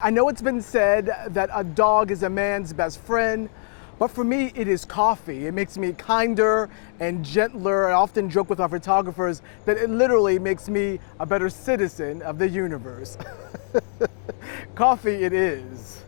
I know it's been said that a dog is a man's best friend, but for me, it is coffee. It makes me kinder and gentler. I often joke with our photographers that it literally makes me a better citizen of the universe. Coffee it is.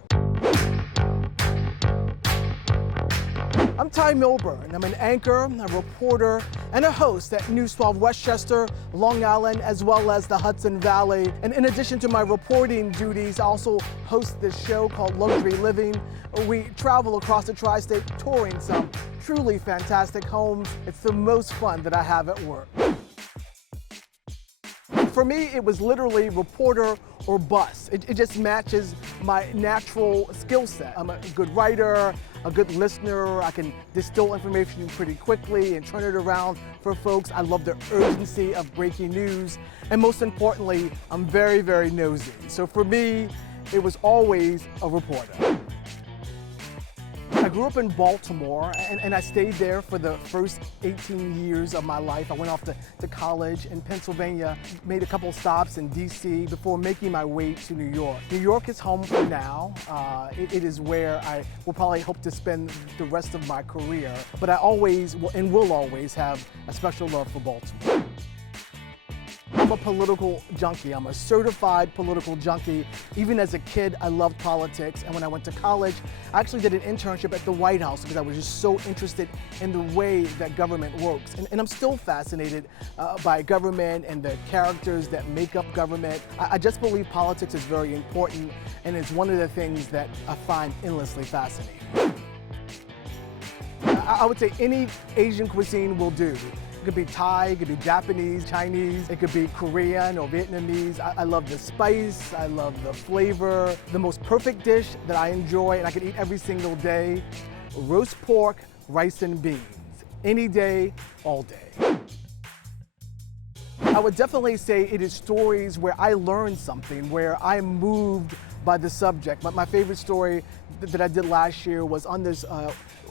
I'm Ty Milburn. I'm an anchor, a reporter, and a host at News 12 Westchester, Long Island, as well as the Hudson Valley. And in addition to my reporting duties, I also host this show called Luxury Living. We travel across the tri-state touring some truly fantastic homes. It's the most fun that I have at work. For me, it was literally reporter or bust. It just matches my natural skill set. I'm a good writer, a good listener. I can distill information pretty quickly and turn it around for folks. I love the urgency of breaking news. And most importantly, I'm very, very nosy. So for me, it was always a reporter. I grew up in Baltimore, and I stayed there for the first 18 years of my life. I went off to college in Pennsylvania, made a couple stops in DC before making my way to New York. New York is home for now. It is where I will probably hope to spend the rest of my career, but I always and will always have a special love for Baltimore. I'm a political junkie. I'm a certified political junkie. Even as a kid, I loved politics. And when I went to college, I actually did an internship at the White House because I was just so interested in the way that government works. And I'm still fascinated by government and the characters that make up government. I just believe politics is very important, and it's one of the things that I find endlessly fascinating. I would say any Asian cuisine will do. It could be Thai, it could be Japanese, Chinese, it could be Korean or Vietnamese. I love the spice, I love the flavor. The most perfect dish that I enjoy and I could eat every single day, roast pork, rice and beans. Any day, all day. I would definitely say it is stories where I learn something, where I'm moved by the subject. My favorite story that I did last year was on this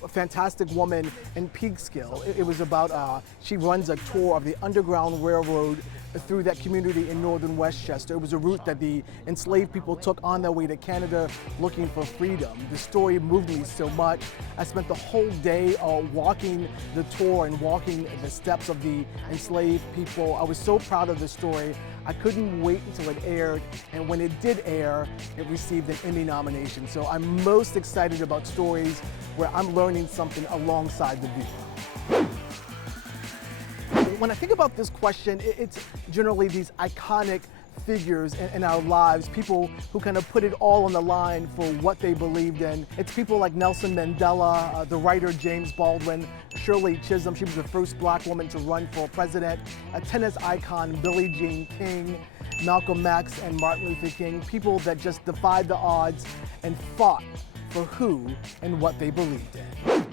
fantastic woman in Peekskill. It was about, she runs a tour of the Underground Railroad through that community in northern Westchester. It was a route that the enslaved people took on their way to Canada looking for freedom. The story moved me so much. I spent the whole day walking the tour and walking the steps of the enslaved people. I was so proud of the story. I couldn't wait until it aired, and when it did air, it received an Emmy nomination. So I'm most excited about stories where I'm learning something alongside the viewer. When I think about this question, it's generally these iconic figures in our lives, people who kind of put it all on the line for what they believed in. It's people like Nelson Mandela, the writer James Baldwin, Shirley Chisholm, she was the first black woman to run for president, a tennis icon, Billie Jean King, Malcolm X, and Martin Luther King, people that just defied the odds and fought for who and what they believed in.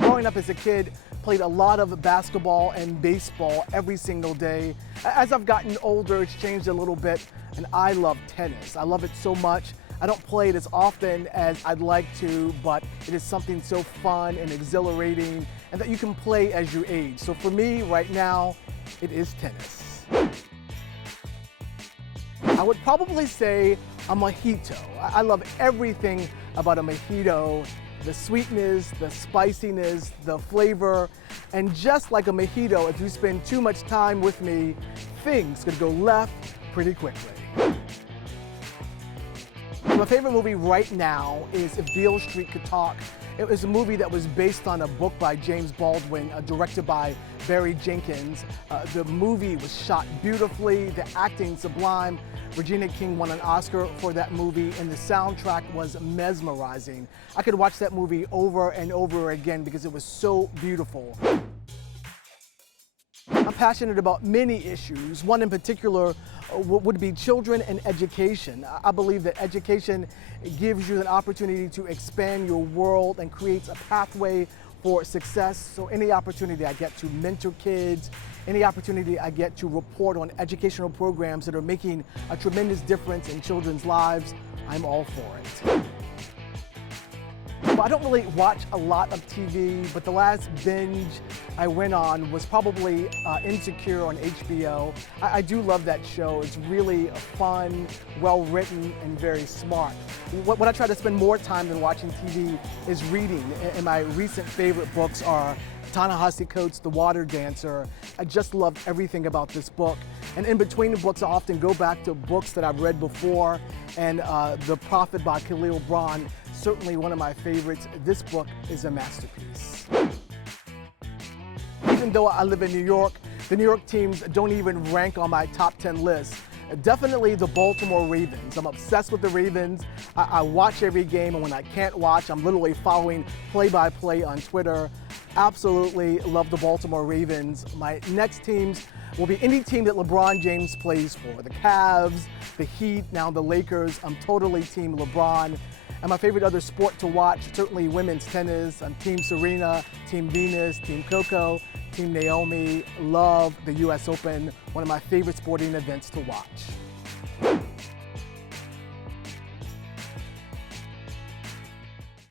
Growing up as a kid, played a lot of basketball and baseball every single day. As I've gotten older, it's changed a little bit, and I love tennis. I love it so much. I don't play it as often as I'd like to, but it is something so fun and exhilarating, and that you can play as you age. So for me, right now, it is tennis. I would probably say a mojito. I love everything about a mojito. The sweetness, the spiciness, the flavor, and just like a mojito, if you spend too much time with me, things could go left pretty quickly. My favorite movie right now is If Beale Street Could Talk. It was a movie that was based on a book by James Baldwin, directed by Barry Jenkins. The movie was shot beautifully, the acting sublime. Regina King won an Oscar for that movie, and the soundtrack was mesmerizing. I could watch that movie over and over again because it was so beautiful. I'm passionate about many issues. One in particular would be children and education. I believe that education gives you an opportunity to expand your world and creates a pathway for success. So any opportunity I get to mentor kids, any opportunity I get to report on educational programs that are making a tremendous difference in children's lives, I'm all for it. Well, I don't really watch a lot of TV, but the last binge I went on was probably Insecure on HBO. I do love that show. It's really fun, well-written, and very smart. What I try to spend more time than watching TV is reading, and my recent favorite books are Ta-Nehisi Coates' The Water Dancer. I just love everything about this book. And in between the books, I often go back to books that I've read before, and The Prophet by Khalil Gibran, certainly one of my favorites. This book is a masterpiece. Even though I live in New York, the New York teams don't even rank on my top 10 list. Definitely the Baltimore Ravens. I'm obsessed with the Ravens. I watch every game, and when I can't watch, I'm literally following play-by-play on Twitter. Absolutely love the Baltimore Ravens. My next teams will be any team that LeBron James plays for. The Cavs, the Heat, now the Lakers. I'm totally team LeBron. And my favorite other sport to watch, certainly women's tennis. I'm team Serena, team Venus, team Coco, team Naomi. Love the US Open, one of my favorite sporting events to watch.